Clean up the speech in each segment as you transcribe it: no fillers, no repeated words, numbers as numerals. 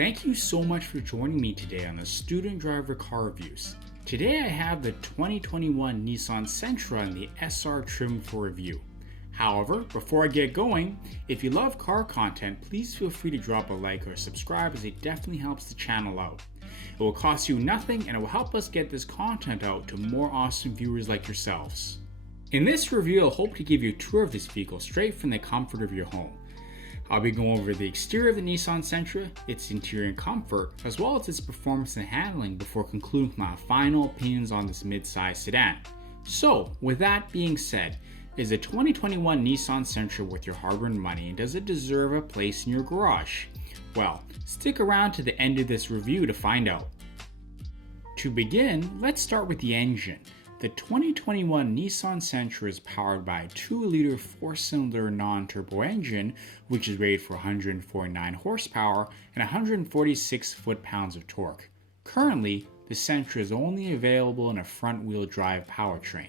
Thank you so much for joining me today on the Student Driver Car Reviews. Today I have the 2021 Nissan Sentra and the SR trim for review. However, before I get going, if you love car content, please feel free to drop a like or subscribe as it definitely helps the channel out. It will cost you nothing and it will help us get this content out to more awesome viewers like yourselves. In this review, I'll hope to give you a tour of this vehicle straight from the comfort of your home. I'll be going over the exterior of the Nissan Sentra, its interior and comfort, as well as its performance and handling before concluding with my final opinions on this mid-size sedan. So, with that being said, is the 2021 Nissan Sentra worth your hard-earned money and does it deserve a place in your garage? Well, stick around to the end of this review to find out. To begin, let's start with the engine. The 2021 Nissan Sentra is powered by a 2-liter 4-cylinder non-turbo engine, which is rated for 149 horsepower and 146 foot-pounds of torque. Currently, the Sentra is only available in a front-wheel drive powertrain.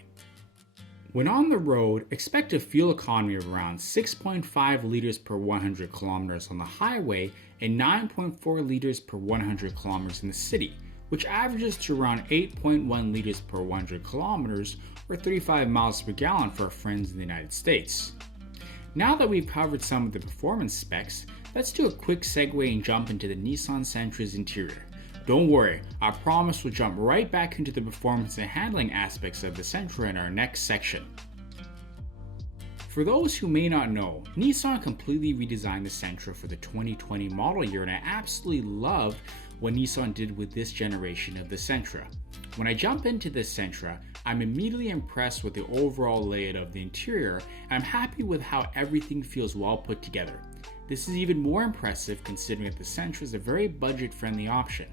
When on the road, expect a fuel economy of around 6.5 liters per 100 kilometers on the highway and 9.4 liters per 100 kilometers in the city, which averages to around 8.1 liters per 100 kilometers or 35 miles per gallon for our friends in the United States. Now that we've covered some of the performance specs, let's do a quick segue and jump into the Nissan Sentra's interior. Don't worry, I promise we'll jump right back into the performance and handling aspects of the Sentra in our next section. For those who may not know, Nissan completely redesigned the Sentra for the 2020 model year, and I absolutely love what Nissan did with this generation of the Sentra. When I jump into the Sentra, I'm immediately impressed with the overall layout of the interior, and I'm happy with how everything feels well put together. This is even more impressive considering that the Sentra is a very budget-friendly option.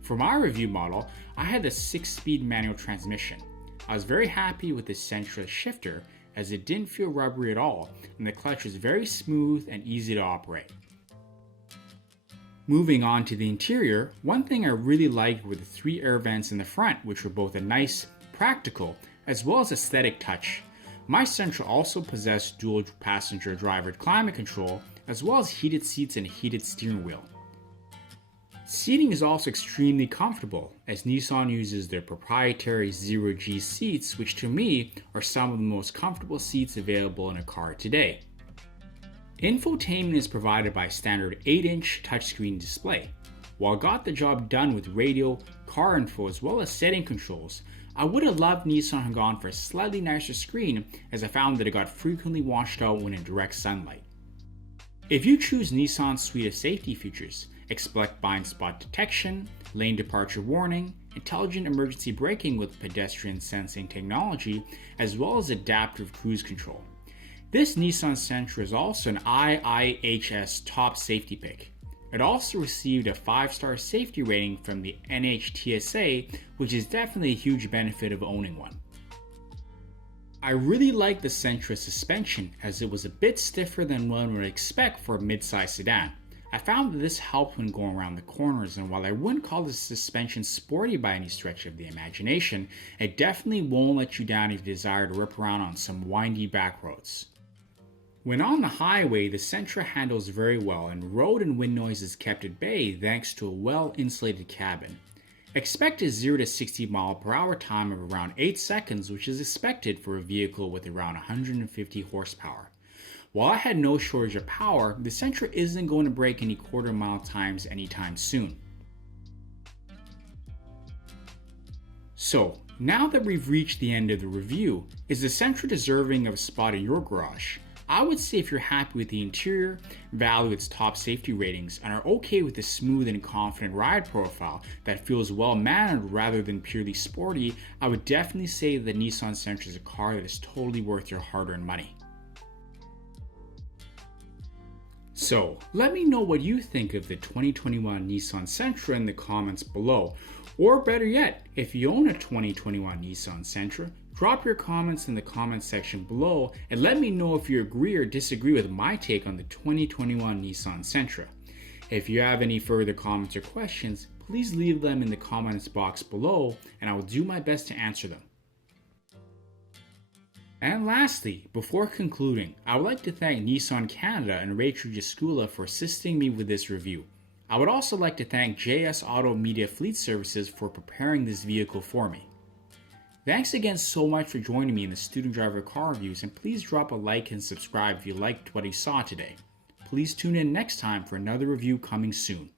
For my review model, I had the 6-speed manual transmission. I was very happy with the Sentra shifter as it didn't feel rubbery at all, and the clutch was very smooth and easy to operate. Moving on to the interior, one thing I really liked were the 3 air vents in the front, which were both a nice, practical, as well as aesthetic touch. My Sentra also possessed dual passenger driver climate control, as well as heated seats and a heated steering wheel. Seating is also extremely comfortable, as Nissan uses their proprietary zero-G seats, which to me are some of the most comfortable seats available in a car today. Infotainment is provided by a standard 8-inch touchscreen display. While it got the job done with radio, car info, as well as setting controls, I would have loved Nissan had gone for a slightly nicer screen, as I found that it got frequently washed out when in direct sunlight. If you choose Nissan's suite of safety features, expect blind spot detection, lane departure warning, intelligent emergency braking with pedestrian sensing technology, as well as adaptive cruise control. This Nissan Sentra is also an IIHS Top Safety Pick. It also received a 5-star safety rating from the NHTSA, which is definitely a huge benefit of owning one. I really like the Sentra suspension as it was a bit stiffer than one would expect for a mid-size sedan. I found that this helped when going around the corners, and while I wouldn't call the suspension sporty by any stretch of the imagination, it definitely won't let you down if you desire to rip around on some windy back roads. When on the highway, the Sentra handles very well and road and wind noise is kept at bay thanks to a well-insulated cabin. Expect a 0 to 60 mph time of around 8 seconds, which is expected for a vehicle with around 150 horsepower. While I had no shortage of power, the Sentra isn't going to break any quarter-mile times anytime soon. So, now that we've reached the end of the review, is the Sentra deserving of a spot in your garage? I would say if you're happy with the interior, value its top safety ratings, and are okay with the smooth and confident ride profile that feels well-mannered rather than purely sporty, I would definitely say that the Nissan Sentra is a car that is totally worth your hard-earned money. So, let me know what you think of the 2021 Nissan Sentra in the comments below. Or better yet, if you own a 2021 Nissan Sentra, drop your comments in the comments section below and let me know if you agree or disagree with my take on the 2021 Nissan Sentra. If you have any further comments or questions, please leave them in the comments box below and I will do my best to answer them. And lastly, before concluding, I would like to thank Nissan Canada and Rachel Jaskula for assisting me with this review. I would also like to thank JS Auto Media Fleet Services for preparing this vehicle for me. Thanks again so much for joining me in the Student Driver Car Reviews, and please drop a like and subscribe if you liked what you saw today. Please tune in next time for another review coming soon.